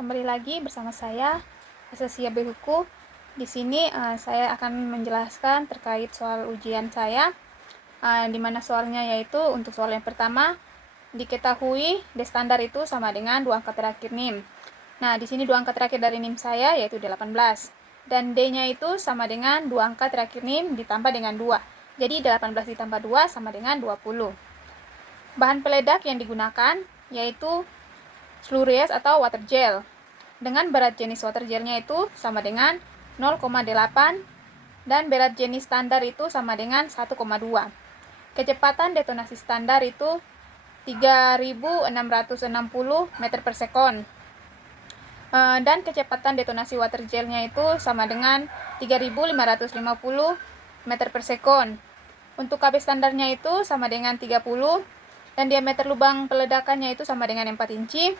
kembali lagi bersama saya, Asasia Behuku. Di sini saya akan menjelaskan terkait soal ujian saya, di mana soalnya yaitu untuk soal yang pertama, diketahui D standar itu sama dengan 2 angka terakhir NIM. Nah, di sini 2 angka terakhir dari NIM saya yaitu 18. Dan D-nya itu sama dengan 2 angka terakhir NIM ditambah dengan 2. Jadi 18 ditambah 2 sama dengan 20. Bahan peledak yang digunakan yaitu slurries atau water gel dengan berat jenis water gelnya itu sama dengan 0,8 dan berat jenis standar itu sama dengan 1,2. Kecepatan detonasi standar itu 3660 meter per sekon, dan kecepatan detonasi water gelnya itu sama dengan 3550 meter per sekon. Untuk KB standarnya itu sama dengan 30 dan diameter lubang peledakannya itu sama dengan 4 inci.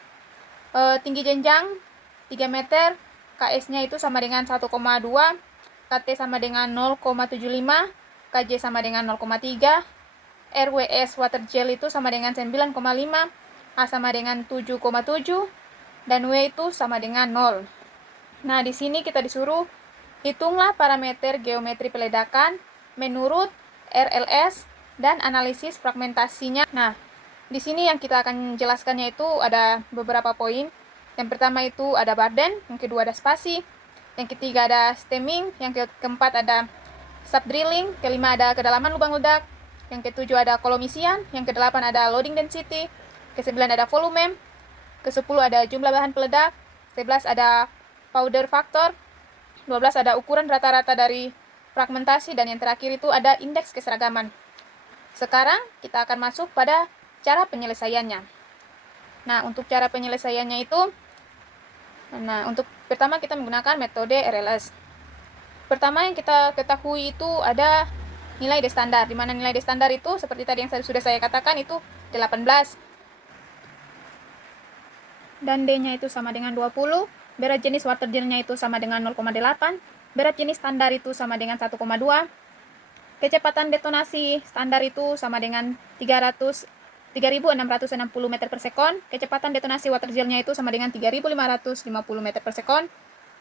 Tinggi jenjang 3 meter, KS-nya itu sama dengan 1,2, KT sama dengan 0,75, KJ sama dengan 0,3, RWS water gel itu sama dengan 9,5, A sama dengan 7,7, dan W itu sama dengan 0. Nah, di sini kita disuruh hitunglah parameter geometri peledakan menurut RLS dan analisis fragmentasinya. Nah, di sini yang kita akan jelaskannya itu ada beberapa poin. Yang pertama itu ada Barden, yang kedua ada spasi, yang ketiga ada stemming, yang keempat ada subdrilling, kelima ada kedalaman lubang ledak, yang ketujuh ada kolomisian, yang kedelapan ada loading density, kesembilan ada volume, kesepuluh ada jumlah bahan peledak, 11 ada powder factor, 12 ada ukuran rata-rata dari fragmentasi, dan yang terakhir itu ada indeks keseragaman. Sekarang kita akan masuk pada cara penyelesaiannya. Nah, untuk cara penyelesaiannya itu, untuk pertama kita menggunakan metode RLS. Pertama yang kita ketahui itu ada nilai D standar, di mana nilai D standar itu seperti tadi yang sudah saya katakan itu 18. Dan D-nya itu sama dengan 20, berat jenis water gel-nya itu sama dengan 0,8, berat jenis standar itu sama dengan 1,2, kecepatan detonasi standar itu sama dengan 3660 meter per sekon. Kecepatan detonasi water gel-nya itu sama dengan 3550 meter per sekon.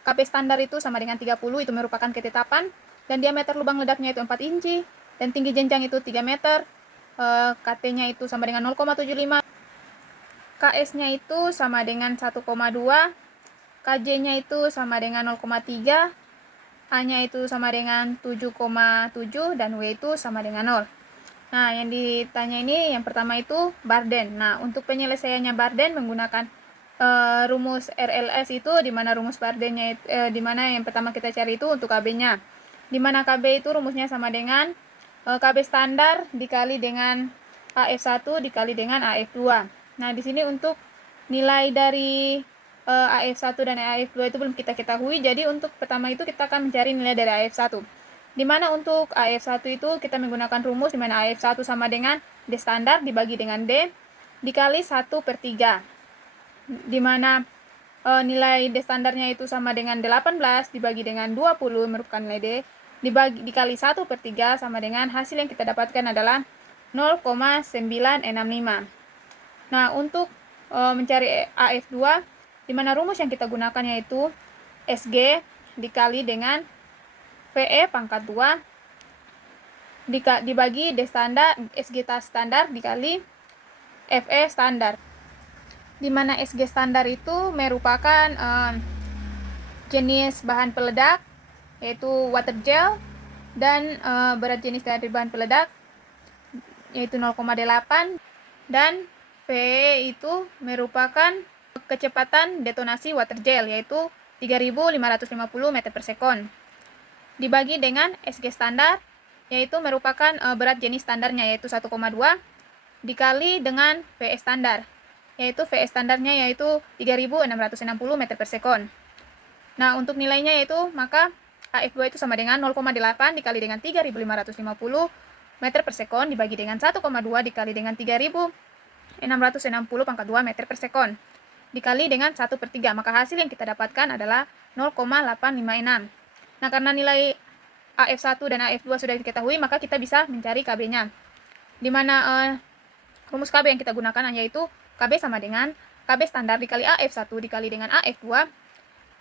KB standar itu sama dengan 30, itu merupakan ketetapan. Dan diameter lubang ledaknya itu 4 inci. Dan tinggi jenjang itu 3 meter. KT-nya itu sama dengan 0,75. KS-nya itu sama dengan 1,2. KJ-nya itu sama dengan 0,3. A-nya itu sama dengan 7,7 dan W itu sama dengan 0. Nah, yang ditanya ini yang pertama itu Barden. Nah, untuk penyelesaiannya Barden menggunakan rumus RLS itu, di mana rumus Bardennya di mana yang pertama kita cari itu untuk KB-nya. Di mana KB itu rumusnya sama dengan KB standar dikali dengan AF1 dikali dengan AF2. Nah, di sini untuk nilai dari AF1 dan AF2 itu belum kita ketahui. Jadi untuk pertama itu kita akan mencari nilai dari AF1. Di mana untuk AF1 itu kita menggunakan rumus di mana AF1 sama dengan D standar dibagi dengan D dikali 1/3. Di mana nilai D standarnya itu sama dengan 18 dibagi dengan 20 merupakan nilai D dikali 1/3 sama dengan hasil yang kita dapatkan adalah 0,965. Nah, untuk mencari AF2, di mana rumus yang kita gunakan yaitu SG dikali dengan VE pangkat 2 dibagi D standar, SG standar dikali FE standar. Di mana SG standar itu merupakan jenis bahan peledak yaitu water gel, dan berat jenis dari bahan peledak yaitu 0,8, dan VE itu merupakan kecepatan detonasi water gel yaitu 3550 meter per sekon dibagi dengan SG standar yaitu merupakan berat jenis standarnya yaitu 1,2 dikali dengan VE standar yaitu VE standarnya yaitu 3660 meter per sekon. Nah, untuk nilainya yaitu maka AF2 itu sama dengan 0,8 dikali dengan 3550 meter per sekon dibagi dengan 1,2 dikali dengan 3660 pangkat 2 meter per sekon dikali dengan 1/3, maka hasil yang kita dapatkan adalah 0,856. Nah, karena nilai AF1 dan AF2 sudah diketahui, maka kita bisa mencari KB-nya. Di mana rumus KB yang kita gunakan yaitu KB sama dengan KB standar dikali AF1 dikali dengan AF2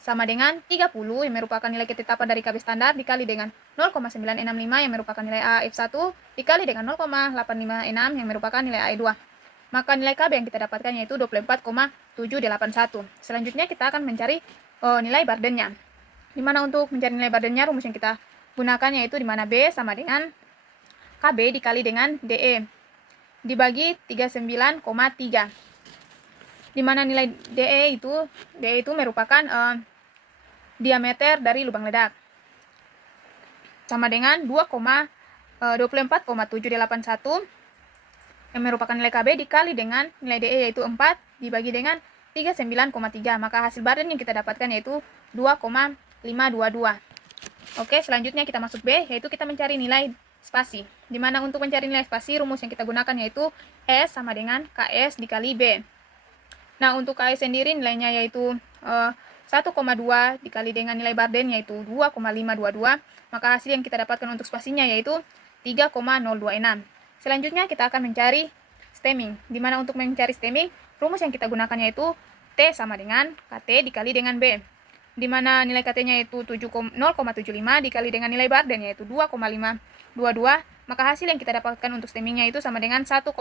sama dengan 30 yang merupakan nilai ketetapan dari KB standar dikali dengan 0,965 yang merupakan nilai AF1 dikali dengan 0,856 yang merupakan nilai AE2. Maka nilai KB yang kita dapatkan yaitu 24,781. Selanjutnya kita akan mencari nilai Bardennya. Dimana untuk mencari nilai Bardennya rumus yang kita gunakan yaitu dimana B sama dengan KB dikali dengan DE dibagi 39,3. Dimana nilai DE itu merupakan diameter dari lubang ledak sama dengan 24,781 yang merupakan nilai KB dikali dengan nilai DE yaitu 4 dibagi dengan 39,3. Maka hasil Barden yang kita dapatkan yaitu 2,522. Oke, selanjutnya kita masuk B, yaitu kita mencari nilai spasi. Dimana untuk mencari nilai spasi rumus yang kita gunakan yaitu S sama dengan KS dikali B. Nah, untuk KS sendiri nilainya yaitu 1,2 dikali dengan nilai Barden yaitu 2,522. Maka hasil yang kita dapatkan untuk spasinya yaitu 3,026. Selanjutnya kita akan mencari stemming. Dimana untuk mencari stemming, rumus yang kita gunakan yaitu T sama dengan KT dikali dengan B. Dimana nilai KT-nya yaitu 0,75 dikali dengan nilai Barden yaitu 2,522. Maka hasil yang kita dapatkan untuk stemmingnya itu sama dengan 1,891.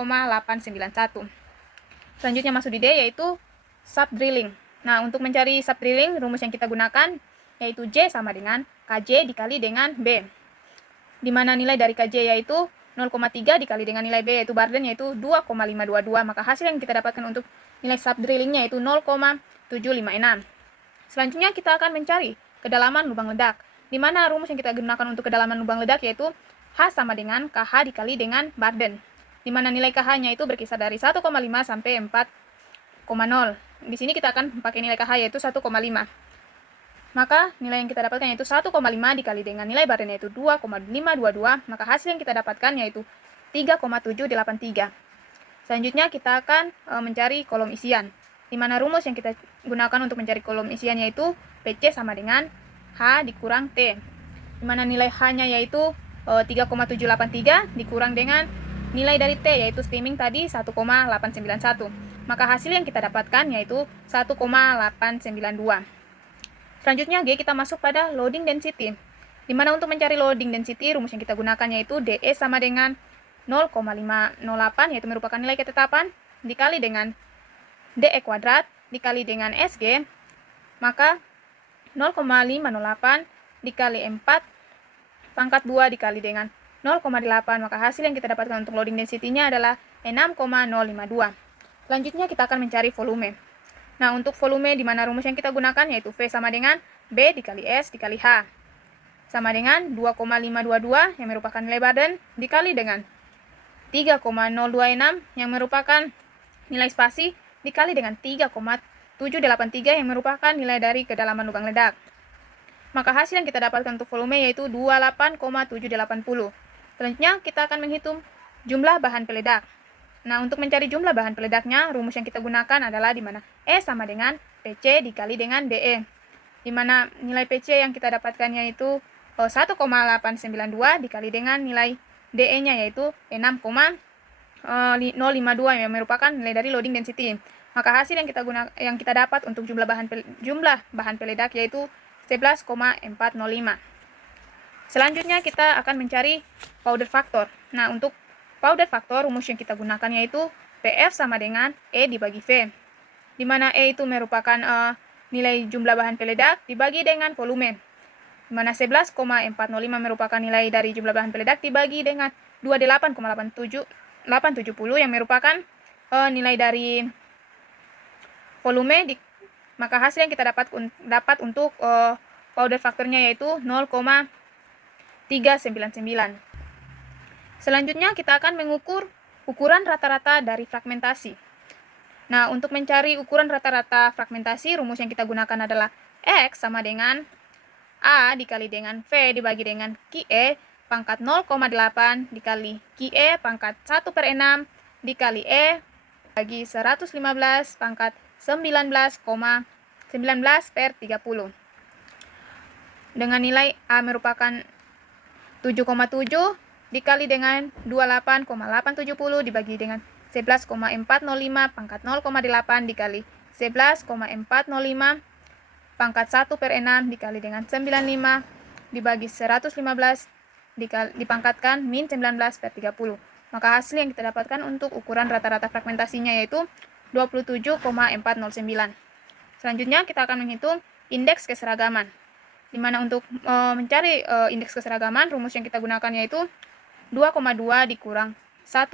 Selanjutnya masuk di D yaitu subdrilling. Nah, untuk mencari subdrilling, rumus yang kita gunakan yaitu J sama dengan KJ dikali dengan B. Dimana nilai dari KJ yaitu 0,3 dikali dengan nilai B yaitu Barden yaitu 2,522. Maka hasil yang kita dapatkan untuk nilai subdrillingnya yaitu 0,756. Selanjutnya kita akan mencari kedalaman lubang ledak. Dimana rumus yang kita gunakan untuk kedalaman lubang ledak yaitu H sama dengan KH dikali dengan Barden. Dimana nilai KH-nya itu berkisar dari 1,5 sampai 4,0. Di sini kita akan pakai nilai KH yaitu 1,5. Maka nilai yang kita dapatkan yaitu 1,5 dikali dengan nilai Barden yaitu 2,522. Maka hasil yang kita dapatkan yaitu 3,783. Selanjutnya kita akan mencari kolom isian. Dimana rumus yang kita gunakan untuk mencari kolom isian yaitu PC sama dengan H dikurang T. Dimana nilai H-nya yaitu 3,783 dikurang dengan nilai dari T yaitu stemming tadi 1,891. Maka hasil yang kita dapatkan yaitu 1,892. Selanjutnya G kita masuk pada loading density. Dimana untuk mencari loading density rumus yang kita gunakan yaitu DE sama dengan 0,508 yaitu merupakan nilai ketetapan dikali dengan DE kuadrat dikali dengan SG. Maka 0,508 dikali 4 pangkat 2 dikali dengan 0,8. Maka hasil yang kita dapatkan untuk loading density-nya adalah 6,052. Selanjutnya kita akan mencari volume. Nah, untuk volume di mana rumus yang kita gunakan yaitu V sama dengan B dikali S dikali H. Sama dengan 2,522 yang merupakan nilai Barden dikali dengan 3,026 yang merupakan nilai spasi dikali dengan 3,783 yang merupakan nilai dari kedalaman lubang ledak. Maka hasil yang kita dapatkan untuk volume yaitu 28,780. Selanjutnya kita akan menghitung jumlah bahan peledak. Nah, untuk mencari jumlah bahan peledaknya, rumus yang kita gunakan adalah di mana E sama dengan PC dikali dengan DE. Di mana nilai PC yang kita dapatkan yaitu 1,892 dikali dengan nilai DE-nya yaitu 6,052 yang merupakan nilai dari loading density. Maka hasil yang kita dapat untuk jumlah bahan peledak yaitu 11,405. Selanjutnya kita akan mencari powder factor. Nah, untuk powder factor rumus yang kita gunakan yaitu PF sama dengan E dibagi V. Di mana E itu merupakan nilai jumlah bahan peledak dibagi dengan volume. Di mana 11,405 merupakan nilai dari jumlah bahan peledak dibagi dengan 28,870 yang merupakan nilai dari volume. Maka hasil yang kita dapat untuk powder factornya yaitu 0,399. Selanjutnya kita akan mengukur ukuran rata-rata dari fragmentasi. Nah, untuk mencari ukuran rata-rata fragmentasi, rumus yang kita gunakan adalah X sama dengan A dikali dengan V dibagi dengan QE pangkat 0,8 dikali QE pangkat 1/6 dikali E bagi 115 pangkat 19,19/30. Dengan nilai A merupakan 7,7 dikali dengan 28,870 dibagi dengan 11,405 pangkat 0,8 dikali 11,405 pangkat 1 per 6 dikali dengan 95 dibagi 115 dipangkatkan min 19 per 30. Maka hasil yang kita dapatkan untuk ukuran rata-rata fragmentasinya yaitu 27,409. Selanjutnya kita akan menghitung indeks keseragaman. Di mana untuk mencari indeks keseragaman, rumus yang kita gunakan yaitu 2,2 dikurang 1,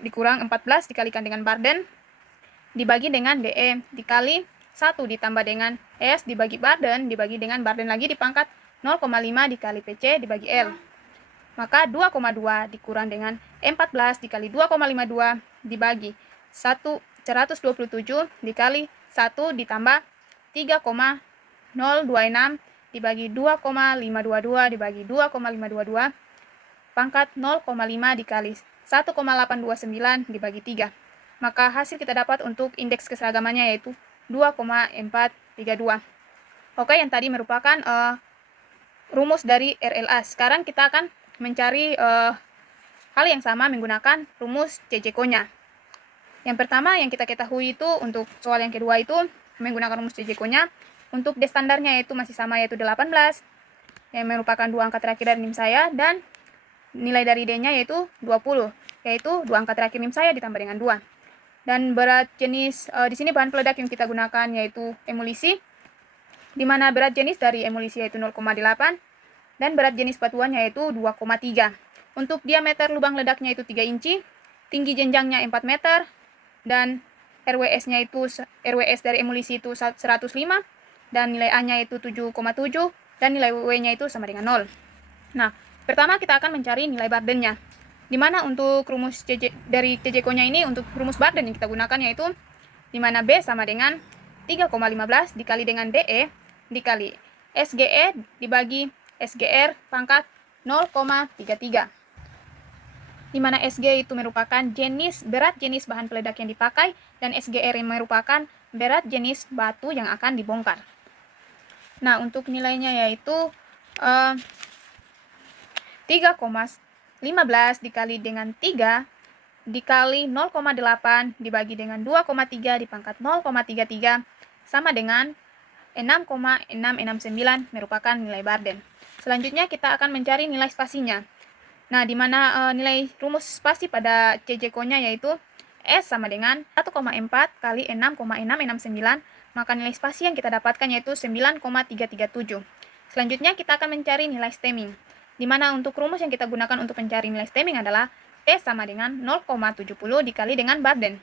dikurang 14 dikalikan dengan Barden dibagi dengan DE dikali 1 ditambah dengan S dibagi Barden dibagi dengan Barden lagi dipangkat 0,5 dikali PC dibagi L. Maka 2,2 dikurang dengan 14 dikali 2,52 dibagi 127 dikali 1 ditambah 3,026 dibagi 2,522 dibagi 2,522 pangkat 0,5 dikali 1,829 dibagi 3. Maka hasil kita dapat untuk indeks keseragamannya yaitu 2,432. Oke, yang tadi merupakan rumus dari RLA. Sekarang kita akan mencari hal yang sama menggunakan rumus CJK-nya. Yang pertama yang kita ketahui itu untuk soal yang kedua itu menggunakan rumus CJK-nya. Untuk D standarnya yaitu masih sama yaitu 18 yang merupakan 2 angka terakhir dari NIM saya dan nilai dari D-nya yaitu 20 yaitu 2 angka terakhir NIM saya ditambah dengan 2. Dan berat jenis di sini bahan peledak yang kita gunakan yaitu emulsi di mana berat jenis dari emulsi yaitu 0,8 dan berat jenis batuannya yaitu 2,3. Untuk diameter lubang ledaknya itu 3 inci, tinggi jenjangnya 4 meter, dan RWS-nya itu RWS dari emulsi itu 105, dan nilai A-nya itu 7,7, dan nilai W-nya itu sama dengan 0. Nah, pertama kita akan mencari nilai Barden-nya. Di mana untuk rumus dari CJK-nya ini, untuk rumus Barden yang kita gunakan yaitu di mana B sama dengan 3,15 dikali dengan DE dikali SGE dibagi SGR pangkat 0,33. Di mana SG itu merupakan berat jenis bahan peledak yang dipakai dan SGR yang merupakan berat jenis batu yang akan dibongkar. Nah, untuk nilainya yaitu 3,15 dikali dengan 3 dikali 0,8 dibagi dengan 2,3 dipangkat 0,33 sama dengan 6,669 merupakan nilai Barden. Selanjutnya kita akan mencari nilai spasinya. Nah, di mana nilai rumus spasi pada CJK-nya yaitu S sama dengan 1,4 kali 6,669, maka nilai spasi yang kita dapatkan yaitu 9,337. Selanjutnya kita akan mencari nilai stemming. Di mana untuk rumus yang kita gunakan untuk mencari nilai stemming adalah T sama dengan 0,70 dikali dengan Barden.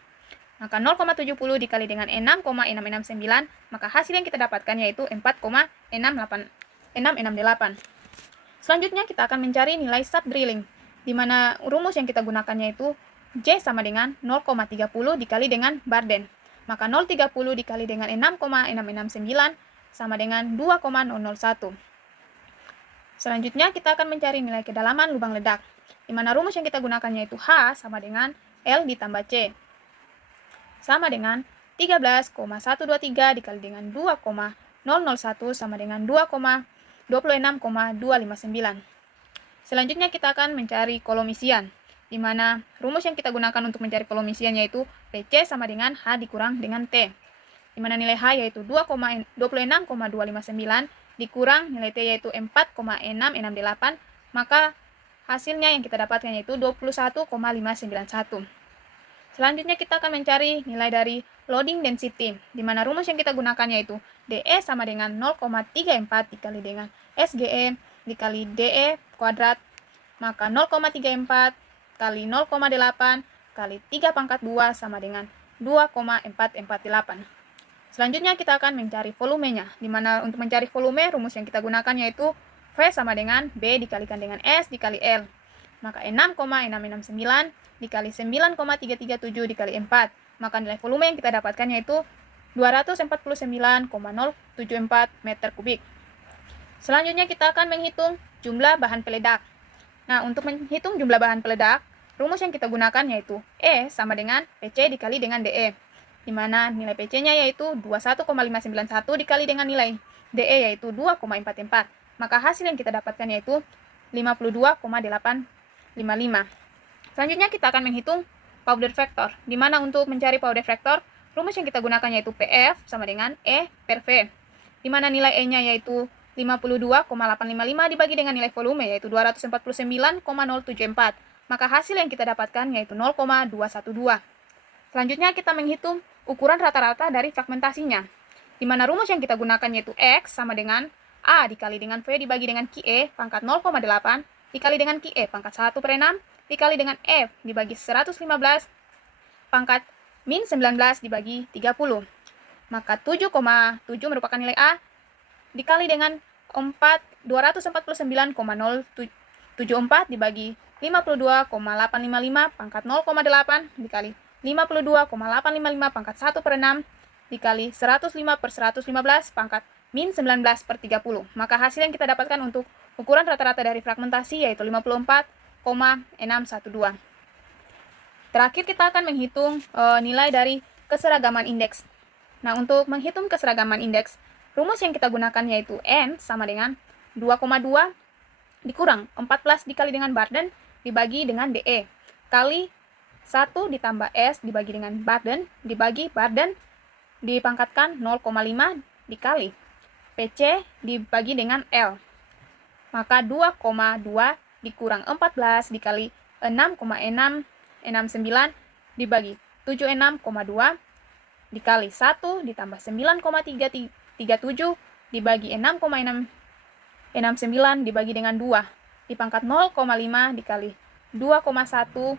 Maka 0,70 dikali dengan 6,669, maka hasil yang kita dapatkan yaitu 4,668. Selanjutnya kita akan mencari nilai subdrilling, di mana rumus yang kita gunakan yaitu J sama dengan 0,30 dikali dengan Barden. Maka 0,30 dikali dengan 6,669 sama dengan 2,001. Selanjutnya kita akan mencari nilai kedalaman lubang ledak, di mana rumus yang kita gunakan yaitu H sama dengan L ditambah C sama dengan 13,123 dikali dengan 2,001 sama dengan 26,259. Selanjutnya kita akan mencari kolomisian, di mana rumus yang kita gunakan untuk mencari kolomisian yaitu PC sama dengan H dikurang dengan T, di mana nilai H yaitu 26,259 dikurang nilai T yaitu 4,668, maka hasilnya yang kita dapatkan yaitu 21,591. Selanjutnya kita akan mencari nilai dari loading density, di mana rumus yang kita gunakan yaitu DE sama dengan 0,34 dikali dengan SGE dikali DE kuadrat, maka 0,34 kali 0,8 kali 3 pangkat 2 sama dengan 2,448. Selanjutnya kita akan mencari volumenya, di mana untuk mencari volume rumus yang kita gunakan yaitu V sama dengan B dikalikan dengan S dikali L. Maka 6,669 dikali 9,337 dikali 4. Maka nilai volume yang kita dapatkan yaitu 249,074 meter kubik. Selanjutnya kita akan menghitung jumlah bahan peledak. Nah, untuk menghitung jumlah bahan peledak, rumus yang kita gunakan yaitu E sama dengan PC dikali dengan DE. Di mana nilai PC-nya yaitu 21,591 dikali dengan nilai DE yaitu 2,44. Maka hasil yang kita dapatkan yaitu 52,855. Selanjutnya kita akan menghitung powder factor, di mana untuk mencari powder factor, rumus yang kita gunakan yaitu PF sama dengan E per V, di mana nilai E-nya yaitu 52,855 dibagi dengan nilai volume yaitu 249,074. Maka hasil yang kita dapatkan yaitu 0,212. Selanjutnya kita menghitung ukuran rata-rata dari fragmentasinya, di mana rumus yang kita gunakan yaitu X sama dengan A dikali dengan V dibagi dengan QE pangkat 0,8 dikali dengan QE pangkat 1/6 dikali dengan F dibagi 115 pangkat min 19 dibagi 30. Maka 7,7 merupakan nilai A dikali dengan 249,074 dibagi 52,855 pangkat 0,8 dikali 52,855 pangkat 1/6 dikali 105/115 pangkat min 19/30. Maka hasil yang kita dapatkan untuk ukuran rata-rata dari fragmentasi yaitu 54,612. Terakhir kita akan menghitung nilai dari keseragaman indeks. Nah, untuk menghitung keseragaman indeks, rumus yang kita gunakan yaitu N sama dengan 2,2 dikurang 14 dikali dengan Barden dibagi dengan DE kali 1 ditambah S dibagi dengan Barden dibagi Barden dipangkatkan 0,5 dikali PC dibagi dengan L. Maka 2,2 dikurang 14 dikali 6,669 dibagi 76,2 dikali 1 ditambah 9,337 dibagi 6,669 dibagi dengan 2 dipangkat 0,5 dikali 2,1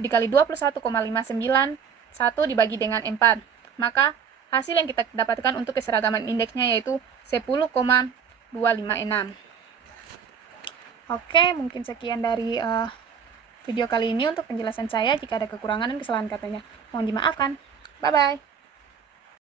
dikali 21,591 dibagi dengan 4. Maka hasil yang kita dapatkan untuk keseragaman indeksnya yaitu 10,256. Oke, mungkin sekian dari video kali ini untuk penjelasan saya. Jika ada kekurangan dan kesalahan katanya, mohon dimaafkan. Bye-bye.